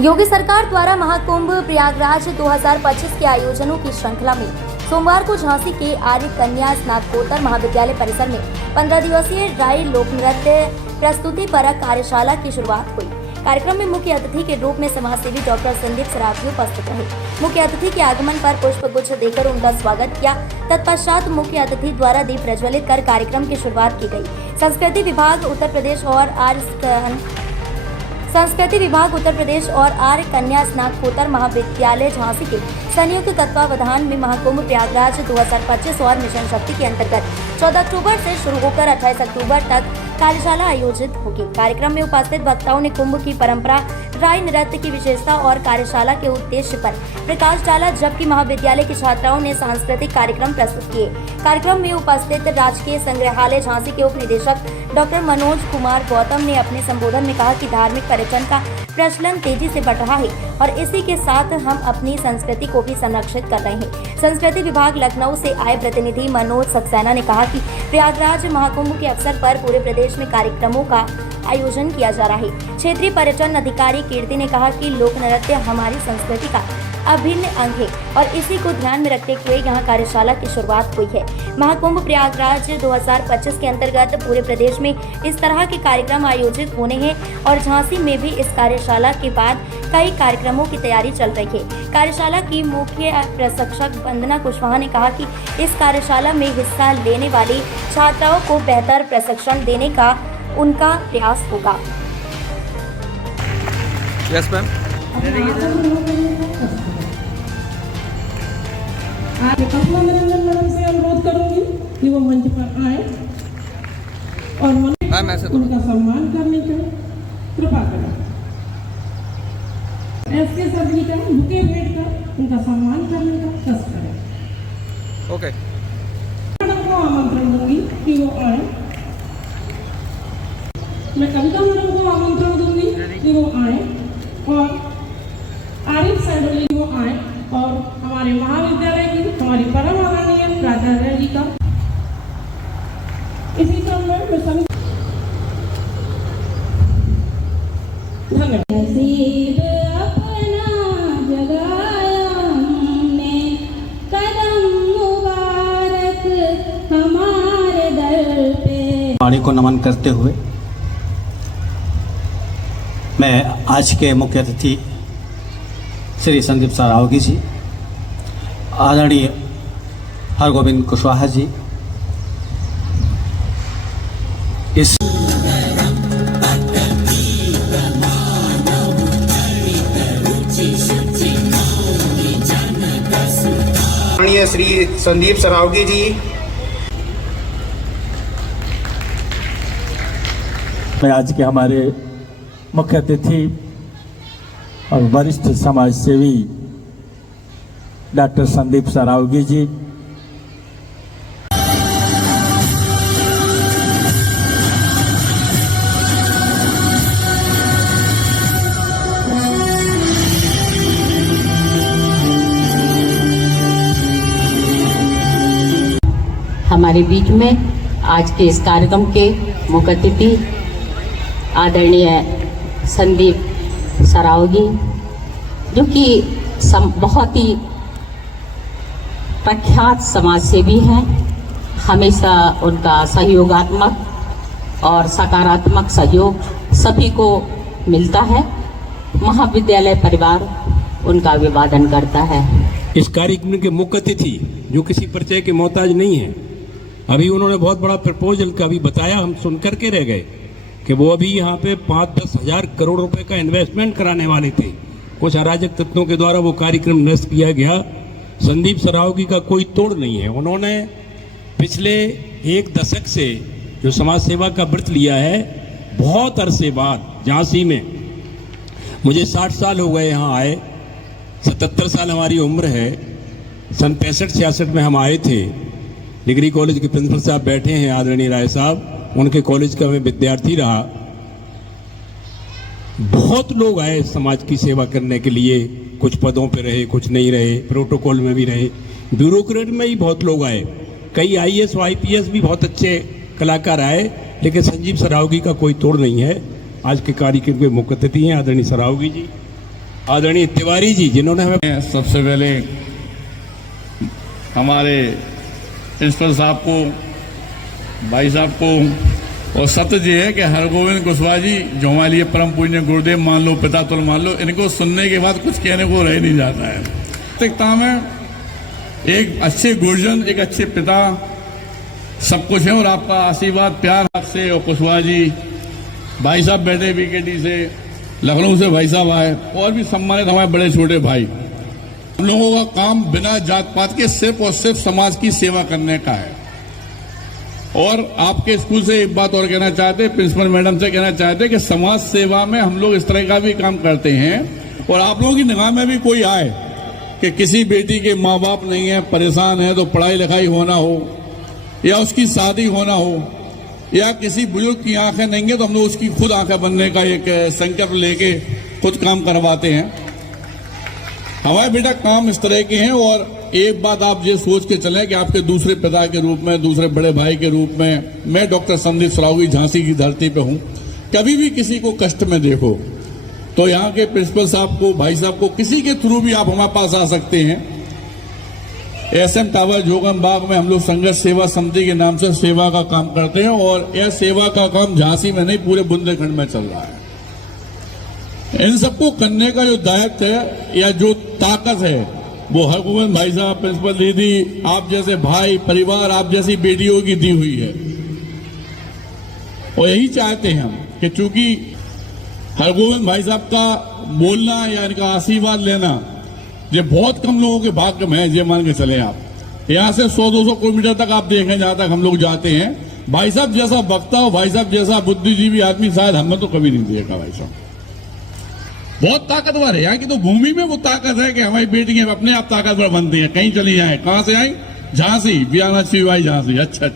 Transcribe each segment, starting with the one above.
योगी सरकार द्वारा महाकुंभ प्रयागराज 2025 के आयोजनों की श्रृंखला में सोमवार को झांसी के आर्य कन्या स्नातकोत्तर महाविद्यालय परिसर में 15 दिवसीय राई लोक नृत्य प्रस्तुति परक कार्यशाला की शुरुआत हुई। कार्यक्रम में मुख्य अतिथि के रूप में समाजसेवी डॉक्टर संदीप सरावगी उपस्थित रहे। मुख्य अतिथि के आगमन पर पुष्प गुच्छ देकर उनका स्वागत किया। तत्पश्चात मुख्य अतिथि द्वारा दीप प्रज्वलित कर कार्यक्रम की शुरुआत की गई। संस्कृति विभाग उत्तर प्रदेश और आर्य कन्या स्नातकोत्तर महाविद्यालय झांसी के संयुक्त तत्वावधान में महाकुंभ प्रयागराज 2025 और मिशन शक्ति के अंतर्गत 14 अक्टूबर से शुरू होकर 28 अक्टूबर तक कार्यशाला आयोजित होगी। कार्यक्रम में उपस्थित वक्ताओं ने कुंभ की परंपरा, राई नृत्य की विशेषता और कार्यशाला के उद्देश्य पर प्रकाश डाला, जबकि महाविद्यालय की छात्राओं ने सांस्कृतिक कार्यक्रम प्रस्तुत किए। कार्यक्रम में उपस्थित राजकीय संग्रहालय झांसी के उप निदेशक डॉक्टर मनोज कुमार गौतम ने अपने संबोधन में कहा कि धार्मिक पर्यटन का प्रचलन तेजी से बढ़ रहा है और इसी के साथ हम अपनी संस्कृति को भी संरक्षित कर रहे हैं। संस्कृति विभाग लखनऊ से आए प्रतिनिधि मनोज सक्सेना ने कहा कि प्रयागराज महाकुंभ के अवसर पर पूरे प्रदेश में कार्यक्रमों का आयोजन किया जा रहा है। क्षेत्रीय पर्यटन अधिकारी कीर्ति ने कहा कि लोक नृत्य हमारी संस्कृति का अभिन्न अंग है और इसी को ध्यान में रखते हुए यहाँ कार्यशाला की शुरुआत हुई है। महाकुंभ प्रयागराज 2025 के अंतर्गत पूरे प्रदेश में इस तरह के कार्यक्रम आयोजित होने हैं और झांसी में भी इस कार्यशाला के बाद कई कार्यक्रमों की तैयारी चल रही है। कार्यशाला की मुख्य प्रशिक्षक वंदना कुशवाहा ने कहा कि इस कार्यशाला में हिस्सा लेने वाली छात्राओं को बेहतर प्रशिक्षण देने का उनका प्रयास होगा। Yes ma'am. Kalpana Niranjan madam से अनुरोध करूंगी कि वो मंच पर आए और उनका सम्मान करने का कृपा करें। ऐसे सभी का बुके भेंट कर उनका सम्मान करने का कष्ट करें। ओके। मैडम को आमंत्रण दूंगी कि वो आए। मैं कविता मैडम को आमंत्रण दूंगी कि वो आए और आरिफ सैंडली वो आए और हमारे महाविद्यालय की हमारी परम आदरणीय प्राचार्य जी का इसी क्रम में मैं धन्यवाद। नसीब अपना जगाया हमने, कदम मुबारक हमारे दर पे। वाणी को नमन करते हुए मैं आज के मुख्य अतिथि श्री संदीप सरावगी जी, आदरणीय हरगोविंद कुशवाहा जी, इस आदरणीय श्री संदीप सरावगी जी, मैं आज के हमारे मुख्य अतिथि और वरिष्ठ समाज सेवी डॉक्टर संदीप सरावगी जी, हमारे बीच में आज के इस कार्यक्रम के मुख्य अतिथि आदरणीय संदीप सरावगी, जो कि बहुत ही प्रख्यात समाज सेवी हैं। हमेशा उनका सहयोगात्मक और सकारात्मक सहयोग सभी को मिलता है। महाविद्यालय परिवार उनका अभिवादन करता है। इस कार्यक्रम के मुख्य अतिथि जो किसी परिचय के मोहताज नहीं है, अभी उन्होंने बहुत बड़ा प्रपोजल का भी बताया, हम सुन करके रह गए कि वो अभी यहाँ पे 5-10 हजार करोड़ रुपए का इन्वेस्टमेंट कराने वाले थे। कुछ अराजक तत्वों के द्वारा वो कार्यक्रम नष्ट किया गया। संदीप सरावगी का कोई तोड़ नहीं है। उन्होंने पिछले 1 दशक से जो समाज सेवा का व्रत लिया है, बहुत अरसे बाद झांसी में, मुझे 60 साल हो गए यहाँ आए, 77 साल हमारी उम्र है। सन 65-66 में हम आए थे। डिग्री कॉलेज के प्रिंसिपल साहब बैठे हैं, आदरणीय राय साहब, उनके कॉलेज का मैं विद्यार्थी रहा। बहुत लोग आए समाज की सेवा करने के लिए, कुछ पदों पे रहे, कुछ नहीं रहे, प्रोटोकॉल में भी रहे, ब्यूरोक्रेट में ही बहुत लोग आए। कई आईएएस और आईपीएस भी बहुत अच्छे कलाकार आए, लेकिन संजीव सरावगी का कोई तोड़ नहीं है। आज के कार्यक्रम के मुख्य अतिथि हैं आदरणीय सरावगी जी। आदरणीय तिवारी जी, जिन्होंने हमें सबसे पहले हमारे प्रिंसिपल साहब को, भाई साहब को, और सत्य ये है कि हरगोविंद कुशवाहा जी जो हमारे लिए परम पूज्य गुरुदेव मान लो, पिता तुल्य मान लो, इनको सुनने के बाद कुछ कहने को रह नहीं जाता है। वास्तविकता में एक अच्छे गुरुजन, एक अच्छे पिता सब कुछ है, और आपका आशीर्वाद प्यार आपसे, और कुशवाहा जी भाई साहब बैठे बीकेटी से, लखनऊ से भाई साहब आए, और भी सम्मानित हमारे बड़े छोटे भाई। हम लोगों का काम बिना जात पात के सिर्फ और सिर्फ समाज की सेवा करने का है। और आपके स्कूल से एक बात और कहना चाहते, प्रिंसिपल मैडम से कहना चाहते कि समाज सेवा में हम लोग इस तरह का भी काम करते हैं, और आप लोगों की निगाह में भी कोई आए कि किसी बेटी के माँ बाप नहीं है, परेशान है, तो पढ़ाई लिखाई होना हो या उसकी शादी होना हो, या किसी बुजुर्ग की आंखें नहीं है, तो हम लोग उसकी खुद आंखें बनने का एक संकल्प लेके खुद काम करवाते हैं। हमारे बेटा काम इस तरह के हैं। और एक बात आप ये सोच के चलें कि आपके दूसरे पिता के रूप में, दूसरे बड़े भाई के रूप में मैं डॉक्टर संदीप सरावगी झांसी की धरती पे हूं। कभी भी किसी को कष्ट में देखो तो यहाँ के प्रिंसिपल साहब को, भाई साहब को, किसी के थ्रू भी आप हमारे पास आ सकते हैं। SM टावर जोगम बाग में हम लोग संघर्ष सेवा समिति के नाम से सेवा का काम करते हैं, और यह सेवा का काम झांसी में नहीं पूरे बुंदेलखंड में चल रहा है। इन सबको करने का जो दायित्व है या जो ताकत है वो हरगोविंद भाई साहब, प्रिंसिपल दीदी, आप जैसे भाई, परिवार, आप जैसी बेटियों की दी हुई है। और यही चाहते हैं हम कि चूंकि हरगोविंद भाई साहब का बोलना या इनका आशीर्वाद लेना ये बहुत कम लोगों के भाग्य में है। ये मान के चले आप यहाँ से 100-200 किलोमीटर तक आप देखें जहां तक हम लोग जाते हैं, भाई साहब जैसा वक्ता हो, भाई साहब जैसा बुद्धिजीवी आदमी शायद हमने तो कभी नहीं देखा। भाई साहब बहुत ताकतवर है। यहाँ की तो भूमि में वो ताकत है कि हमारी बेटियां अपने आप ताकतवर बनती हैं, कहीं चली जाए। कहां से आई? झांसी, बियानाक्षी बाई झांसी। अच्छा,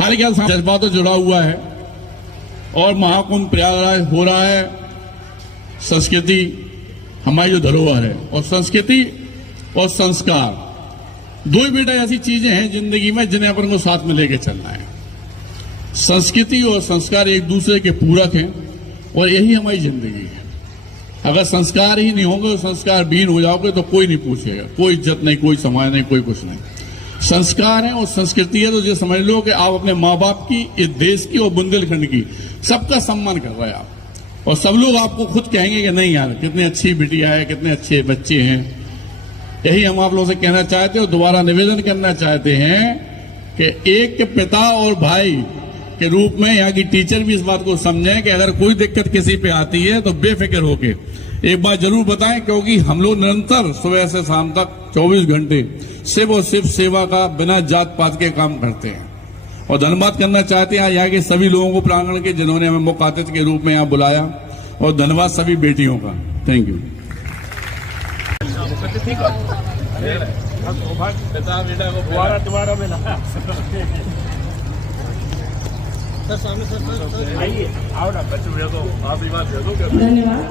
हर क्या जज्बा तो जुड़ा हुआ है। और महाकुंभ प्रयागराज हो रहा है। संस्कृति हमारी जो धरोहर है, और संस्कृति और संस्कार दो ही बेटा ऐसी चीजें हैं जिंदगी में जिन्हें अपन को साथ में लेके चलना है। संस्कृति और संस्कार एक दूसरे के पूरक हैं, और यही हमारी जिंदगी है। अगर संस्कार ही नहीं होंगे, संस्कार विहीन हो जाओगे तो कोई नहीं पूछेगा, कोई इज्जत नहीं, कोई सम्मान नहीं, कोई कुछ नहीं। संस्कार है और संस्कृति है तो ये समझ लो कि आप अपने माँ बाप की, इस देश की और बुंदेलखंड की सबका सम्मान कर रहे हैं आप। और सब लोग आपको खुद कहेंगे कि नहीं यार कितनी अच्छी बिटिया है, कितने अच्छे बच्चे हैं। यही हम आप लोगों से कहना चाहते हैं और दोबारा निवेदन करना चाहते हैं कि एक पिता और भाई के रूप में यहाँ की टीचर भी इस बात को समझें कि अगर कोई दिक्कत किसी पे आती है तो बेफिक्र होके एक बार जरूर बताएं, क्योंकि हम लोग निरंतर सुबह से शाम तक 24 घंटे सिर्फ और सिर्फ सेवा का बिना जात पात के काम करते हैं। और धन्यवाद करना चाहते हैं यहाँ के सभी लोगों को प्रांगण के जिन्होंने हमें मुख्य अतिथि के रूप में यहाँ बुलाया, और धन्यवाद सभी बेटियों का। Thank you. धन्यवाद।